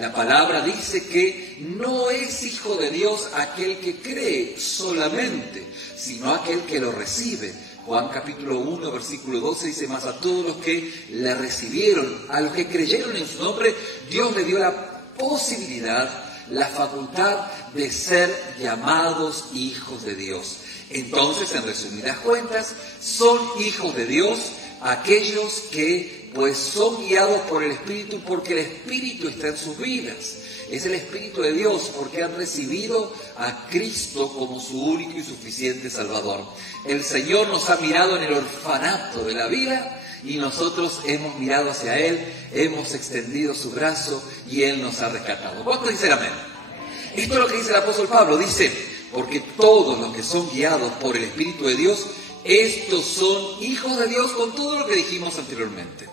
La palabra dice que no es hijo de Dios aquel que cree solamente, sino aquel que lo recibe. Juan capítulo 1, versículo 12 dice: mas a todos los que le recibieron, a los que creyeron en su nombre, Dios le dio la posibilidad, la facultad de ser llamados hijos de Dios. Entonces, en resumidas cuentas, son hijos de Dios aquellos que pues son guiados por el Espíritu, porque el Espíritu está en sus vidas. Es el Espíritu de Dios porque han recibido a Cristo como su único y suficiente Salvador. El Señor nos ha mirado en el orfanato de la vida y nosotros hemos mirado hacia Él, hemos extendido su brazo y Él nos ha rescatado. ¿Cuántos dicen amén? Esto es lo que dice el apóstol Pablo. Dice: porque todos los que son guiados por el Espíritu de Dios, estos son hijos de Dios, con todo lo que dijimos anteriormente.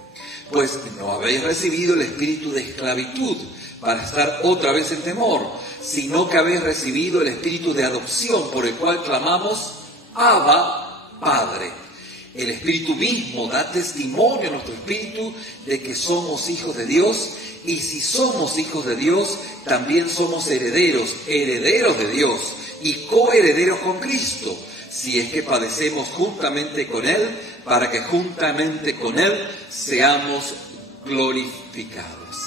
Pues no habéis recibido el espíritu de esclavitud para estar otra vez en temor, sino que habéis recibido el espíritu de adopción, por el cual clamamos: Abba, Padre. El Espíritu mismo da testimonio a nuestro espíritu de que somos hijos de Dios, y si somos hijos de Dios, también somos herederos, herederos de Dios y coherederos con Cristo, si es que padecemos juntamente con Él, para que juntamente con Él seamos glorificados.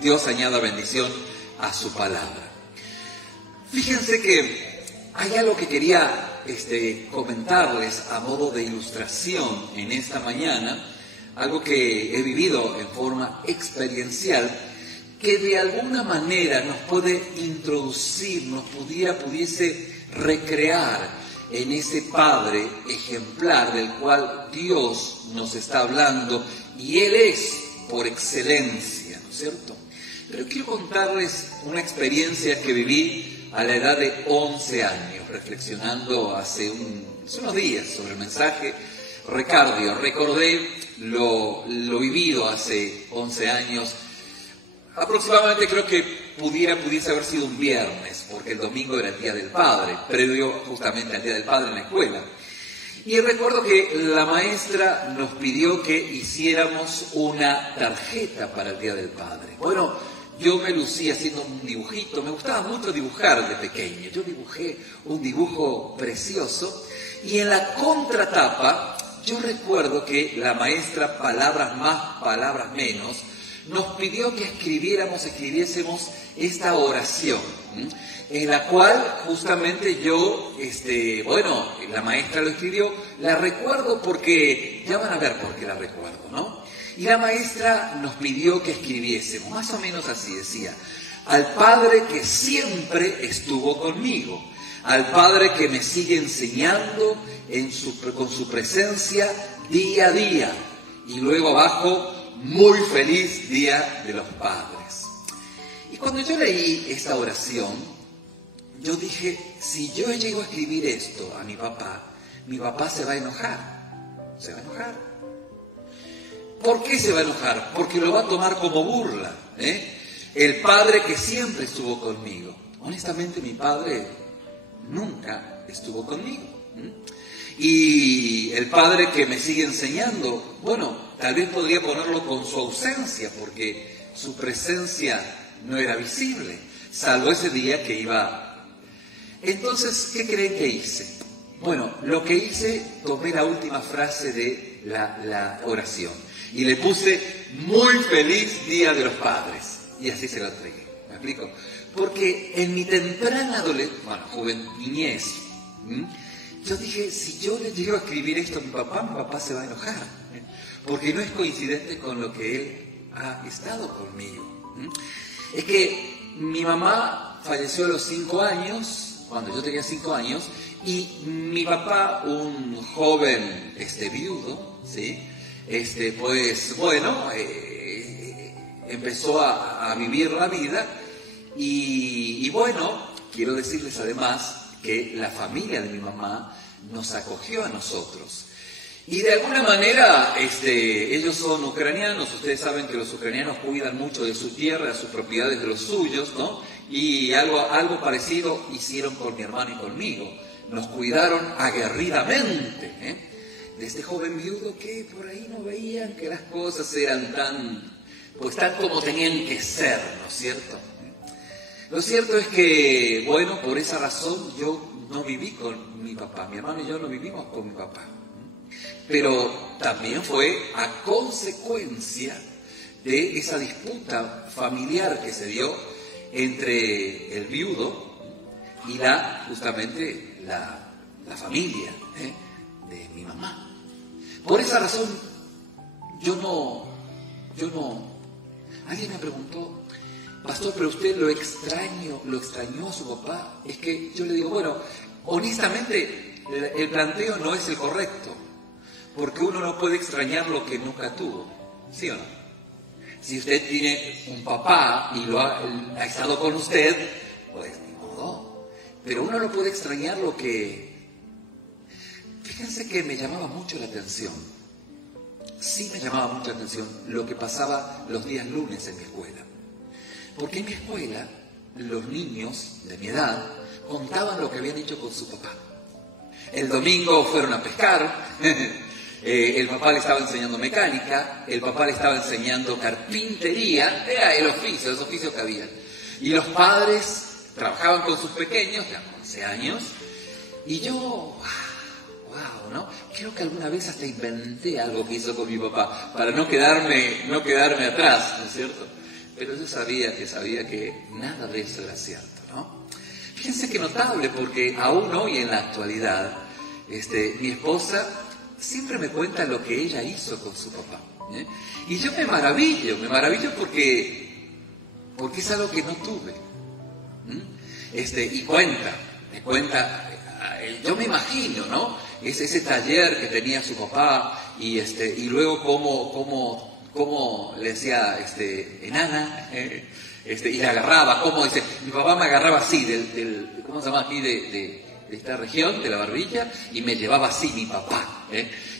Dios añada bendición a su palabra. Fíjense que hay algo que quería comentarles a modo de ilustración en esta mañana, algo que he vivido en forma experiencial, que de alguna manera nos puede introducir, pudiese recrear en ese Padre ejemplar del cual Dios nos está hablando, y Él es por excelencia, ¿no es cierto? Pero quiero contarles una experiencia que viví a la edad de 11 años, reflexionando hace unos días sobre el mensaje Recardio. Recordé lo vivido hace 11 años. Aproximadamente creo que pudiese haber sido un viernes, porque el domingo era el Día del Padre, previo justamente al Día del Padre en la escuela. Y recuerdo que la maestra nos pidió que hiciéramos una tarjeta para el Día del Padre. Bueno, yo me lucí haciendo un dibujito, me gustaba mucho dibujar de pequeño. Yo dibujé un dibujo precioso y en la contratapa yo recuerdo que la maestra, palabras más, palabras menos, nos pidió que escribiésemos esta oración, en la cual justamente yo, la maestra lo escribió. La recuerdo porque, ya van a ver por qué la recuerdo, ¿no? Y la maestra nos pidió que escribiésemos, más o menos así decía: al Padre que siempre estuvo conmigo, al Padre que me sigue enseñando con su presencia día a día. Y luego abajo: muy feliz Día de los Padres. Y cuando yo leí esta oración, yo dije: si yo llego a escribir esto a mi papá se va a enojar. Se va a enojar. ¿Por qué se va a enojar? Porque lo va a tomar como burla, El Padre que siempre estuvo conmigo. Honestamente, mi padre nunca estuvo conmigo. Y el Padre que me sigue enseñando, bueno, tal vez podría ponerlo con su ausencia, porque su presencia no era visible, salvo ese día que iba. Entonces, ¿qué creen que hice? Bueno, lo que hice, tomé la última frase de la oración y le puse: muy feliz Día de los Padres. Y así se lo entregué. ¿Me explico? Porque en mi temprana niñez, yo dije: si yo le llego a escribir esto a mi papá se va a enojar, porque no es coincidente con lo que él ha estado conmigo. Es que mi mamá falleció a los 5 años, cuando yo tenía 5 años, y mi papá, un joven viudo, ¿sí? Empezó a vivir la vida y bueno, quiero decirles además que la familia de mi mamá nos acogió a nosotros. Y de alguna manera, ellos son ucranianos. Ustedes saben que los ucranianos cuidan mucho de su tierra, de sus propiedades, de los suyos, ¿no? Y algo parecido hicieron con mi hermano y conmigo. Nos cuidaron aguerridamente, de este joven viudo que por ahí no veían que las cosas eran pues tal como tenían que ser, ¿no es cierto? Lo cierto es que, bueno, por esa razón yo no viví con mi papá, mi hermano y yo no vivimos con mi papá. Pero también fue a consecuencia de esa disputa familiar que se dio entre el viudo y justamente la familia de mi mamá. Por esa razón, yo no, alguien me preguntó, pastor, pero usted lo extrañó a su papá. Es que yo le digo, bueno, honestamente, el planteo no es el correcto, porque uno no puede extrañar lo que nunca tuvo, ¿sí o no? Si usted tiene un papá y ha estado con usted, pues ni modo. Pero uno no puede extrañar lo que... Fíjense que me llamaba mucho la atención. Sí me llamaba mucho la atención lo que pasaba los días lunes en mi escuela. Porque en mi escuela, los niños de mi edad contaban lo que habían hecho con su papá. El domingo fueron a pescar, el papá le estaba enseñando mecánica, el papá le estaba enseñando carpintería, era los oficios que había. Y los padres trabajaban con sus pequeños, ya 11 años, y yo, wow, ¿no? Creo que alguna vez hasta inventé algo que hizo con mi papá, para no quedarme atrás, ¿no es cierto? Pero yo sabía que nada de eso era cierto, ¿no? Fíjense que notable, porque aún hoy en la actualidad, mi esposa siempre me cuenta lo que ella hizo con su papá. Y yo me maravillo porque es algo que no tuve. Y me cuenta, yo me imagino, ¿no? Ese taller que tenía su papá y luego cómo le decía, enana, y le agarraba, mi papá me agarraba así, ¿cómo se llama aquí? De esta región, de la barbilla, y me llevaba así mi papá.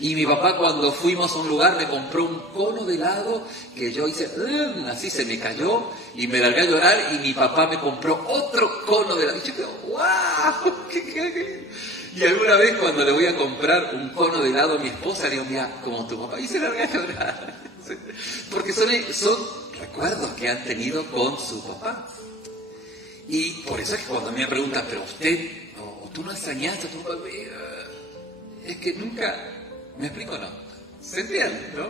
Y mi papá, cuando fuimos a un lugar, me compró un cono de helado que yo hice, así se me cayó, y me largué a llorar, y mi papá me compró otro cono de helado. Y yo digo, ¡wow! ¿Qué? Y alguna vez cuando le voy a comprar un cono de helado a mi esposa, le digo, mira, como tu papá, y se larga a llorar. Porque son recuerdos que han tenido con su papá. Y por eso es que cuando me preguntan, pero usted, o tú no extrañaste a tu papá, es que nunca, ¿me explico? No, se entiende, ¿no?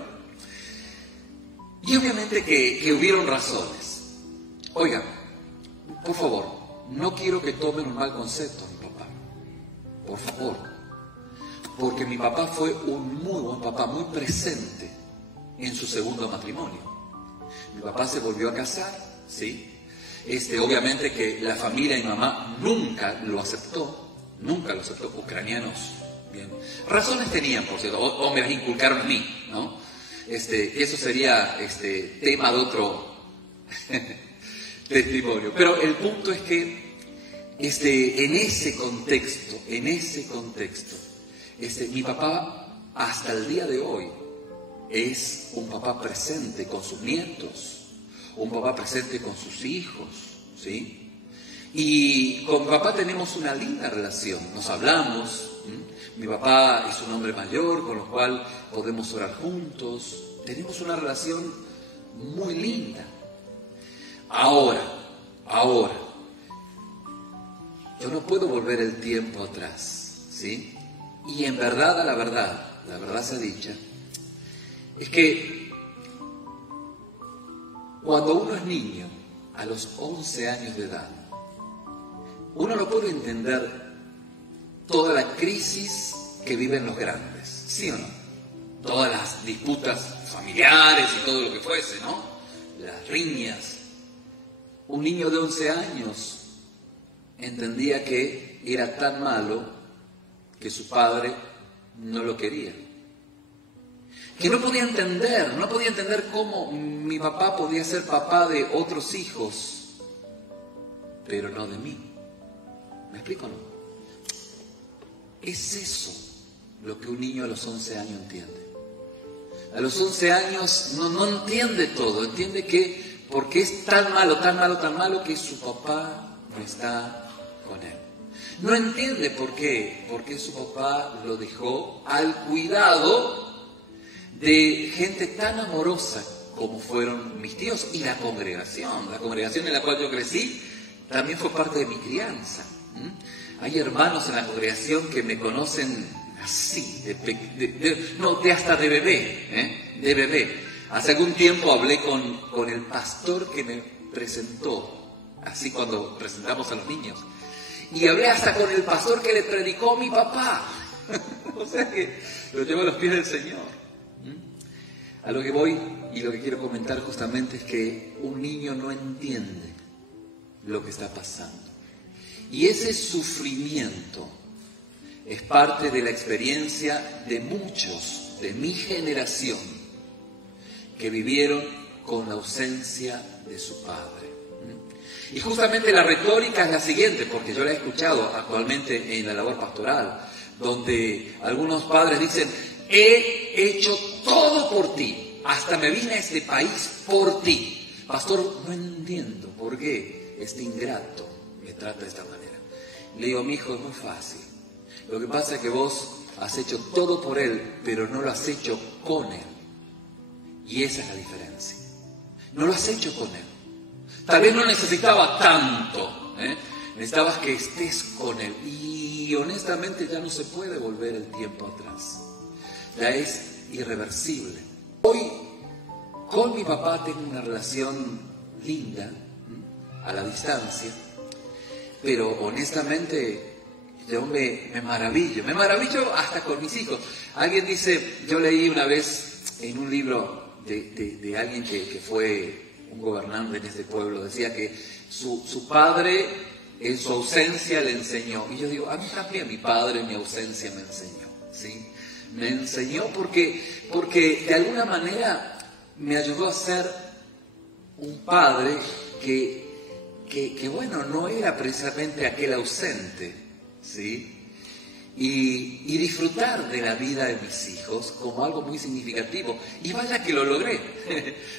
Y obviamente que hubieron razones. Oigan, por favor, no quiero que tomen un mal concepto a mi papá, por favor, porque mi papá fue un muy buen papá, muy presente en su segundo matrimonio. Mi papá se volvió a casar, ¿sí? Obviamente que la familia de mi mamá nunca lo aceptó, ucranianos, bien. Razones tenían, por cierto, o me las inculcaron a mí, ¿no? Eso sería tema de otro testimonio. Pero el punto es que en ese contexto, mi papá hasta el día de hoy es un papá presente con sus nietos, un papá presente con sus hijos, ¿sí? Y con mi papá tenemos una linda relación, nos hablamos. Mi papá es un hombre mayor con lo cual podemos orar juntos, tenemos una relación muy linda. Ahora, yo no puedo volver el tiempo atrás, ¿sí? Y en verdad, la verdad sea dicha, es que cuando uno es niño, a los 11 años de edad, uno no puede entender toda la crisis que viven los grandes, ¿sí o no? Todas las disputas familiares y todo lo que fuese, ¿no? Las riñas. Un niño de 11 años entendía que era tan malo que su padre no lo quería. Que no podía entender cómo mi papá podía ser papá de otros hijos, pero no de mí. ¿Me explico o no? Es eso lo que un niño a los 11 años entiende. A los 11 años no entiende todo, entiende que porque es tan malo que su papá no está con él. No entiende por qué, porque su papá lo dejó al cuidado de gente tan amorosa como fueron mis tíos y la congregación. La congregación en la cual yo crecí también fue parte de mi crianza. Hay hermanos en la congregación que me conocen así, hasta de bebé, de bebé. Hace algún tiempo hablé con el pastor que me presentó, así cuando presentamos a los niños, y hablé hasta con el pastor que le predicó a mi papá. O sea que lo llevo a los pies del Señor. A lo que voy y lo que quiero comentar justamente es que un niño no entiende lo que está pasando. Y ese sufrimiento es parte de la experiencia de muchos de mi generación que vivieron con la ausencia de su padre. Y justamente la retórica es la siguiente, porque yo la he escuchado actualmente en la labor pastoral, donde algunos padres dicen: he hecho todo por ti, hasta me vine a este país por ti. Pastor, no entiendo por qué este ingrato me trata de esta manera. Le digo: mi hijo, es muy fácil. Lo que pasa es que vos has hecho todo por él, pero no lo has hecho con él. Y esa es la diferencia. No lo has hecho con él. Tal vez no necesitaba tanto, necesitabas que estés con él. Y honestamente ya no se puede volver el tiempo atrás. Ya es irreversible. Hoy con mi papá tengo una relación linda, a la distancia, pero honestamente yo me maravillo hasta con mis hijos. Alguien dice, yo leí una vez en un libro de alguien que fue un gobernante en este pueblo, decía que su padre en su ausencia le enseñó. Y yo digo, a mí también mi padre en mi ausencia me enseñó, ¿sí? Me enseñó porque de alguna manera me ayudó a ser un padre que bueno, no era precisamente aquel ausente, ¿sí? Y disfrutar de la vida de mis hijos como algo muy significativo. Y vaya que lo logré.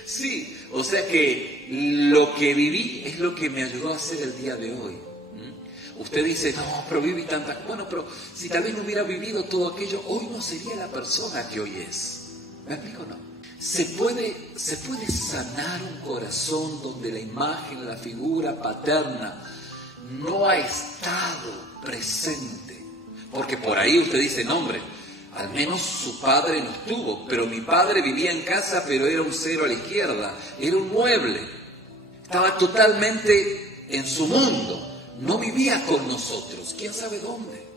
Sí, o sea que lo que viví es lo que me ayudó a hacer el día de hoy. Usted dice, no, pero viví tantas... Bueno, pero si tal vez no hubiera vivido todo aquello, hoy no sería la persona que hoy es. ¿Me explico o no? Se puede sanar un corazón donde la imagen, la figura paterna no ha estado presente. Porque por ahí usted dice, no hombre, al menos su padre no estuvo, pero mi padre vivía en casa, pero era un cero a la izquierda, era un mueble, estaba totalmente en su mundo, no vivía con nosotros, quién sabe dónde,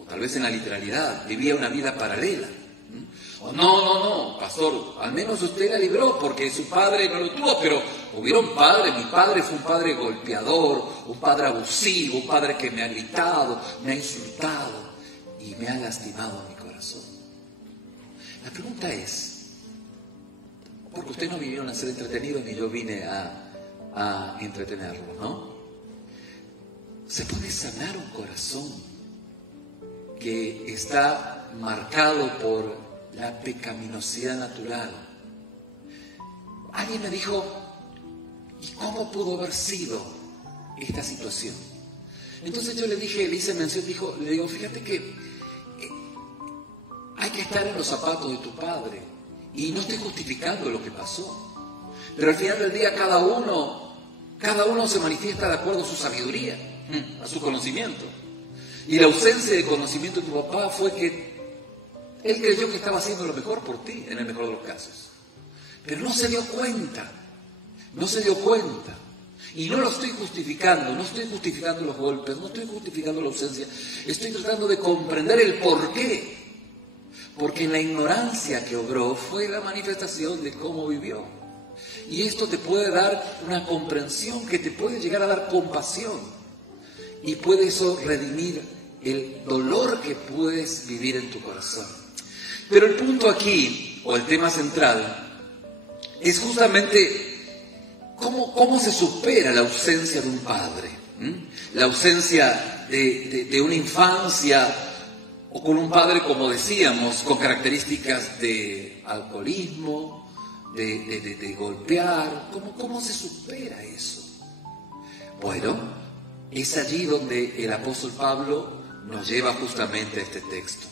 o tal vez en la literalidad, vivía una vida paralela. O no, pastor, al menos usted la libró porque su padre no lo tuvo, pero hubieron padres, mi padre fue un padre golpeador, un padre abusivo, un padre que me ha gritado, me ha insultado y me ha lastimado mi corazón. La pregunta es, porque ustedes no vinieron a ser entretenidos ni yo vine a entretenerlos, ¿no? ¿Se puede sanar un corazón que está marcado por la pecaminosidad natural? Alguien me dijo, ¿y cómo pudo haber sido esta situación? Entonces yo le hice mención, le digo, fíjate que hay que estar en los zapatos de tu padre, y no estoy justificando lo que pasó, pero al final del día cada uno se manifiesta de acuerdo a su sabiduría, a su conocimiento, y la ausencia de conocimiento de tu papá fue que él creyó que estaba haciendo lo mejor por ti, en el mejor de los casos. Pero no se dio cuenta. Y no lo estoy justificando, no estoy justificando los golpes, no estoy justificando la ausencia. Estoy tratando de comprender el por qué. Porque en la ignorancia que obró fue la manifestación de cómo vivió. Y esto te puede dar una comprensión que te puede llegar a dar compasión. Y puede eso redimir el dolor que puedes vivir en tu corazón. Pero el punto aquí, o el tema central, es justamente cómo se supera la ausencia de un padre, la ausencia de una infancia, o con un padre, como decíamos, con características de alcoholismo, de golpear. ¿Cómo se supera eso? Bueno, es allí donde el apóstol Pablo nos lleva justamente a este texto.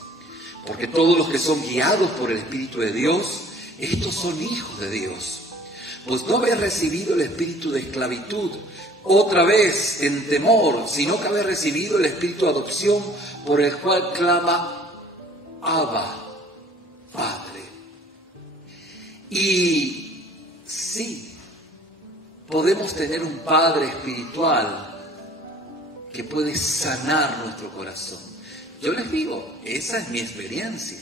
Porque todos los que son guiados por el Espíritu de Dios, Estos son hijos de Dios. Pues no habéis recibido el espíritu de esclavitud, otra vez en temor, sino que habéis recibido el espíritu de adopción, por el cual clama, Abba, Padre. Y sí, podemos tener un Padre espiritual que puede sanar nuestro corazón. Yo les digo, esa es mi experiencia.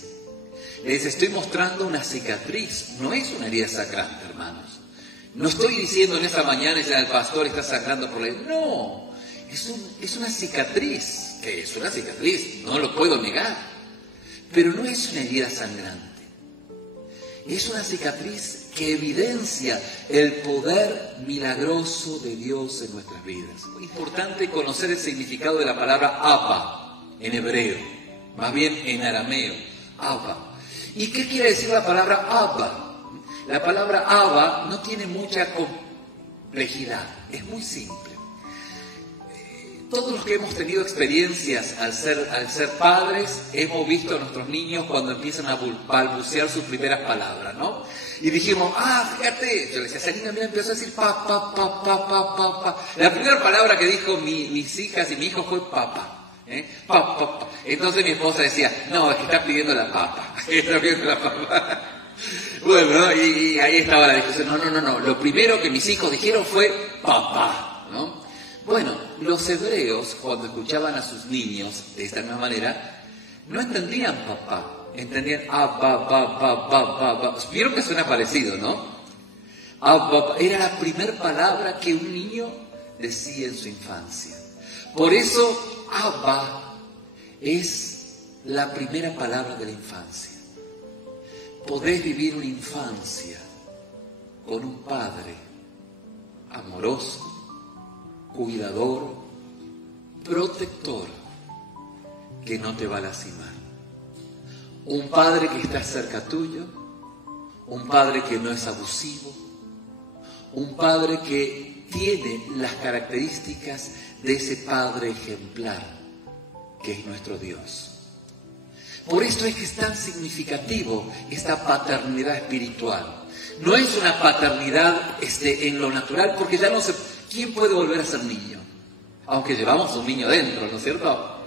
Les estoy mostrando una cicatriz, no es una herida sangrante, hermanos. No estoy diciendo en esta mañana el pastor está sangrando por la... No, es una cicatriz, que es una cicatriz, no lo puedo negar, pero no es una herida sangrante. Es una cicatriz que evidencia el poder milagroso de Dios en nuestras vidas. Es importante conocer el significado de la palabra Abba en hebreo, más bien en arameo, Abba. ¿Y qué quiere decir la palabra Abba? La palabra Abba no tiene mucha complejidad, es muy simple. Todos los que hemos tenido experiencias al ser padres, hemos visto a nuestros niños cuando empiezan a balbucear sus primeras palabras, ¿no? Y dijimos, fíjate, yo le decía, esa niña mira, empezó a decir pa. La primera palabra que dijo mis hijas y mi hijo fue papá. Pa. Entonces mi esposa decía, no, es que está pidiendo la papa. Está pidiendo la papa. Bueno, y ahí estaba la discusión. No. Lo primero que mis hijos dijeron fue papá, ¿no? Bueno, los hebreos, cuando escuchaban a sus niños de esta misma manera, no entendían papá, entendían ba. Vieron que suena parecido, ¿no? Era la primera palabra que un niño decía en su infancia. Por eso, Abba es la primera palabra de la infancia. Podés vivir una infancia con un padre amoroso, cuidador, protector, que no te va a lastimar. Un padre que está cerca tuyo, un padre que no es abusivo, un padre que tiene las características de ese padre ejemplar que es nuestro Dios. Por esto es que es tan significativo esta paternidad espiritual. No es una paternidad en lo natural, porque ya no se... ¿Quién puede volver a ser niño? Aunque llevamos un niño dentro, ¿no es cierto?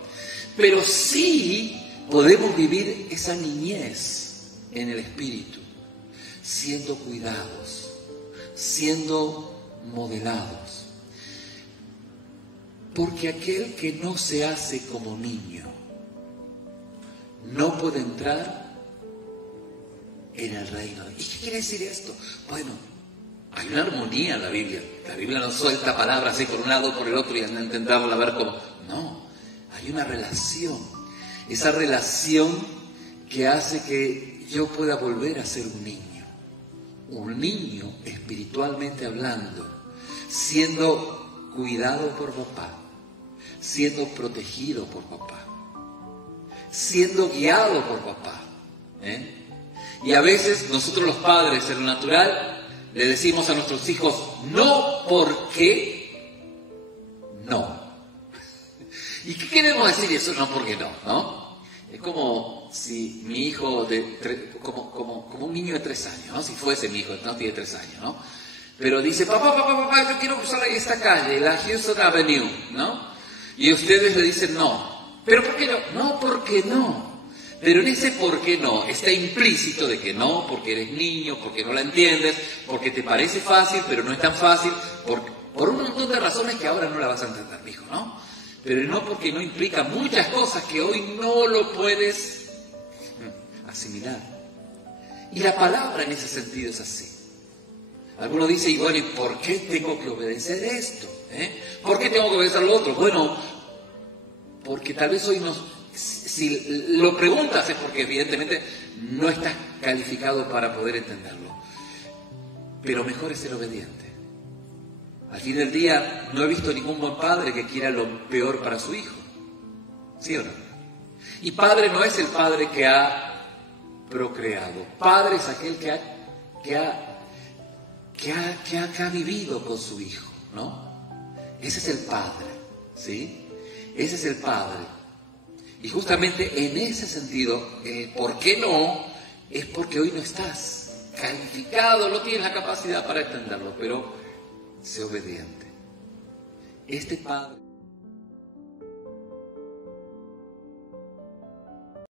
Pero sí podemos vivir esa niñez en el espíritu, siendo cuidados, siendo modelados. Porque aquel que no se hace como niño no puede entrar en el reino. ¿Y qué quiere decir esto? Bueno, hay una armonía en la Biblia. La Biblia no suelta palabras así por un lado o por el otro y no intentarla ver como... No, hay una relación. Esa relación que hace que yo pueda volver a ser un niño. Un niño espiritualmente hablando, siendo cuidado por papá, siendo protegido por papá, siendo guiado por papá. Y a veces nosotros los padres en lo natural le decimos a nuestros hijos no porque no. ¿Y qué queremos decir eso? No porque no. Es como si mi hijo como un niño de 3 años, ¿no? Si fuese mi hijo, no tiene 3 años, ¿no? Pero dice, papá, yo quiero cruzar esta calle, la Houston Avenue, ¿no? Y ustedes le dicen no. ¿Pero por qué no? No, porque no. Pero en ese por qué no está implícito de que no, porque eres niño, porque no la entiendes, porque te parece fácil, pero no es tan fácil, por un montón de razones que ahora no la vas a entender, hijo, ¿no? Pero el no porque no implica muchas cosas que hoy no lo puedes asimilar. Y la palabra en ese sentido es así. Algunos dicen, y bueno, ¿y por qué tengo que obedecer esto? ¿Por qué tengo que obedecer lo otro? Bueno, porque tal vez hoy si lo preguntas es porque evidentemente no estás calificado para poder entenderlo. Pero mejor es ser obediente. Al fin del día, no he visto ningún buen padre que quiera lo peor para su hijo. ¿Sí o no? Y padre no es el padre que ha procreado. Padre es aquel que ha vivido con su hijo, ¿no? Ese es el padre, ¿sí? Ese es el padre. Y justamente en ese sentido, ¿por qué no? Es porque hoy no estás calificado, no tienes la capacidad para entenderlo, pero sé obediente. Este padre